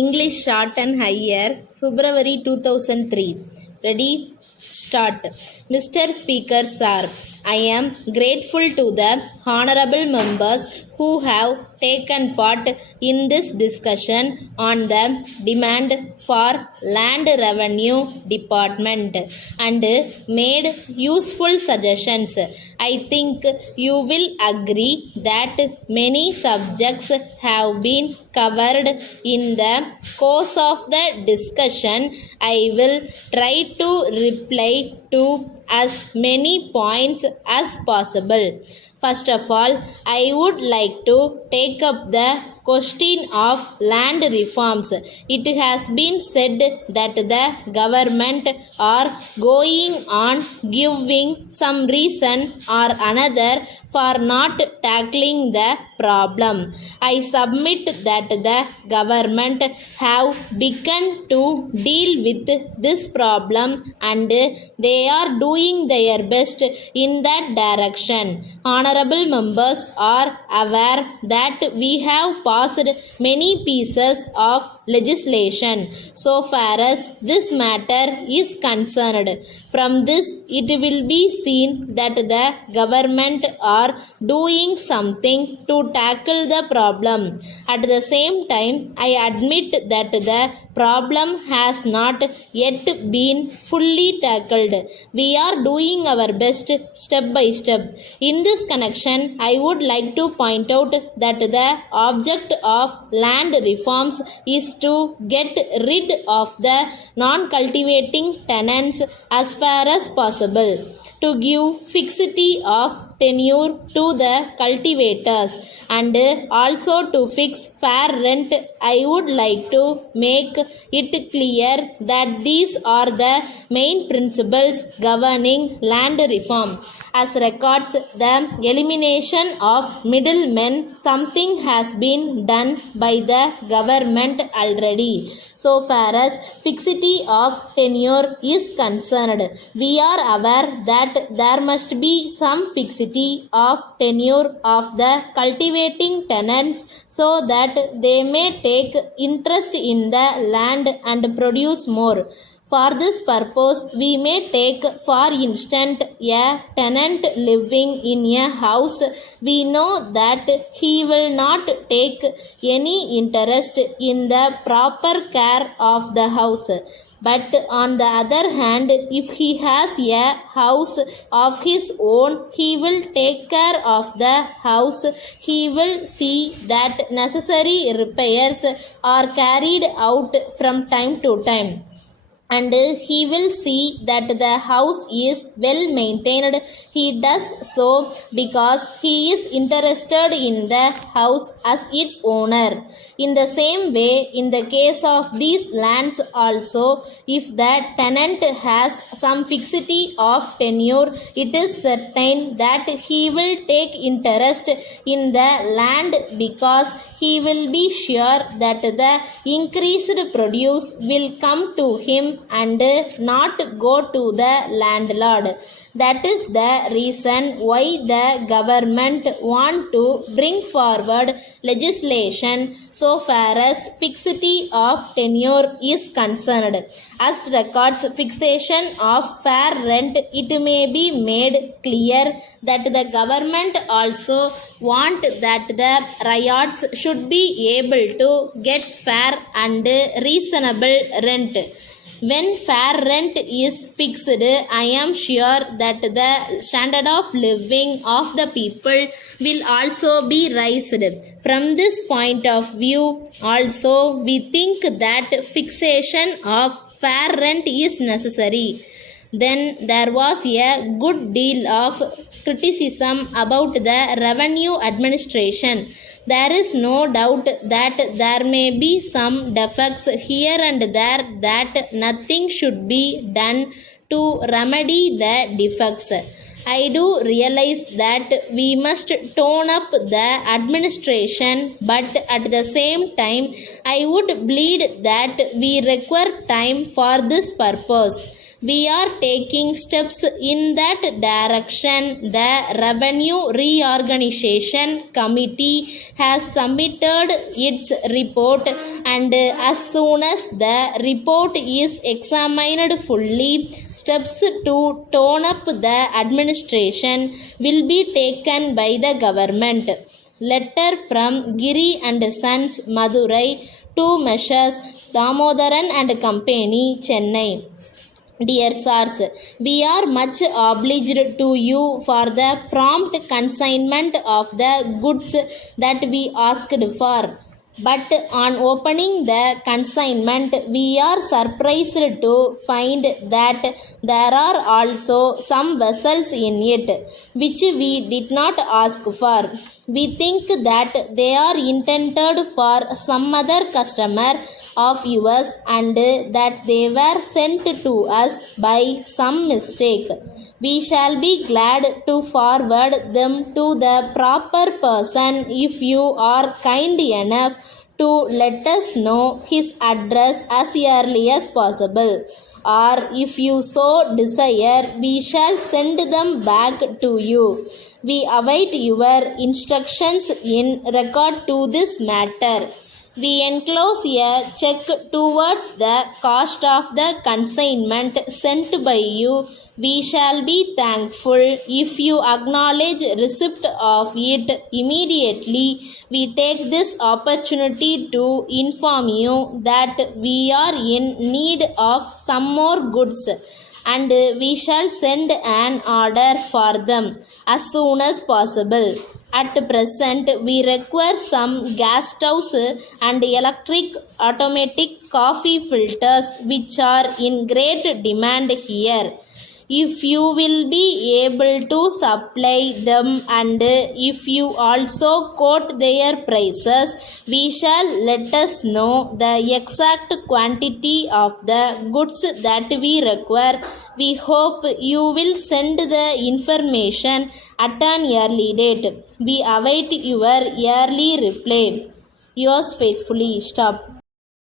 English shorthand higher, February 2003. Ready? Start. Mr. Speaker Sir, I am grateful to the honorable members who have taken part in this discussion on the demand for land revenue department and made useful suggestions. I think you will agree that many subjects have been covered in the course of the discussion. I will try to reply to as many points as possible. First of all, I would like to take up the question of land reforms. It has been said that the government are going on giving some reason or another for not tackling the problem. I submit that the government have begun to deal with this problem and they are doing their best in that direction. Honorable members are aware that we have passed many pieces of legislation so far as this matter is concerned. From this, it will be seen that the government are doing something to tackle the problem. At the same time, I admit that the problem has not yet been fully tackled. We are doing our best step by step. In this connection, I would like to point out that the object of land reforms is to get rid of the non-cultivating tenants as far as possible, to give fixity of tenure to the cultivators and also to fix fair rent. I would like to make it clear that these are the main principles governing land reform. As regards the elimination of middlemen, something has been done by the government already. So far as fixity of tenure is concerned, we are aware that there must be some fixity of tenure of the cultivating tenants so that they may take interest in the land and produce more. For this purpose, we may take, for instance, a tenant living in a house. We know that he will not take any interest in the proper care of the house. But on the other hand, if he has a house of his own, he will take care of the house. He will see that necessary repairs are carried out from time to time. And he will see that the house is well maintained. He does so because he is interested in the house as its owner. In the same way, in the case of these lands also, if the tenant has some fixity of tenure, it is certain that he will take interest in the land because he will be sure that the increased produce will come to him and not go to the landlord. That is the reason why the government want to bring forward legislation so far as fixity of tenure is concerned. As regards fixation of fair rent, it may be made clear that the government also want that the ryots should be able to get fair and reasonable rent. When fair rent is fixed, I am sure that the standard of living of the people will also be raised. From this point of view, also we think that fixation of fair rent is necessary. Then there was a good deal of criticism about the revenue administration. There is no doubt that there may be some defects here and there, that nothing should be done to remedy the defects. I do realize that we must tone up the administration, but at the same time, I would plead that we require time for this purpose. We are taking steps in that direction. The Revenue Reorganization Committee has submitted its report, and as soon as the report is examined fully, steps to tone up the administration will be taken by the government. Letter from Giri and Sons, Madurai, to Messrs. Damodaran and Company, Chennai. Dear sirs, we are much obliged to you for the prompt consignment of the goods that we asked for. But on opening the consignment, we are surprised to find that there are also some vessels in it which we did not ask for. We think that they are intended for some other customer of yours and that they were sent to us by some mistake. We shall be glad to forward them to the proper person if you are kind enough to let us know his address as early as possible. Or if you so desire, we shall send them back to you. We await your instructions in regard to this matter. We enclose a check towards the cost of the consignment sent by you. We shall be thankful if you acknowledge receipt of it immediately. We take this opportunity to inform you that we are in need of some more goods, and we shall send an order for them as soon as possible. At present, we require some gas stoves and electric automatic coffee filters which are in great demand here. If you will be able to supply them, and if you also quote their prices, we shall let us know the exact quantity of the goods that we require. We hope you will send the information at an early date. We await your early reply. Yours faithfully, Stop.